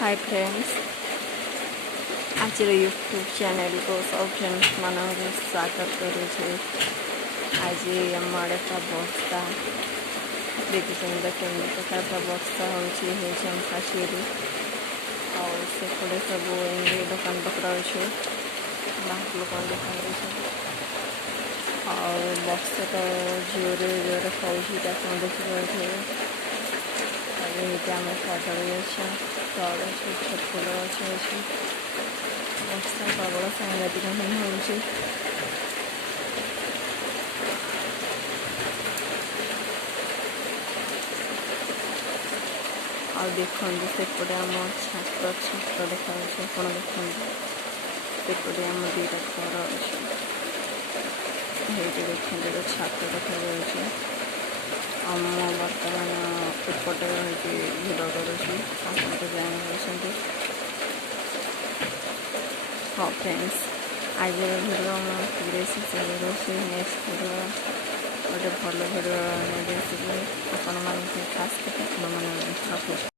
Hi friends, आज YouTube channel को सब फ्रेंड्स मानक स्वागत करुचे। आज आम आड़े बस्ता देखुं केमी प्रकार बस्ता होम फाशीरी आउे सब दुकान पकड़ अच्छे बाहर लोक दुकान बस्ता तो जोरे जोरे खाऊँ देखिए आम कदली गछ तले छोट छोट फूल गछ अच्छे बस्ता प्रबल सांघातिक ହିଁ ହେଉଛି। आ देखते सेपटे आम छात देखा आप देखते सेपटे आम दुईटा घर अच्छे देखते छात देखा आम बर्तमान एपटे भिड करुँच आप जानी। हाँ फ्रेंड्स, आज भिडियो मुझे नेक्स्ट भिडियो गोटे भल भिडियो नहीं आपण खास करके आप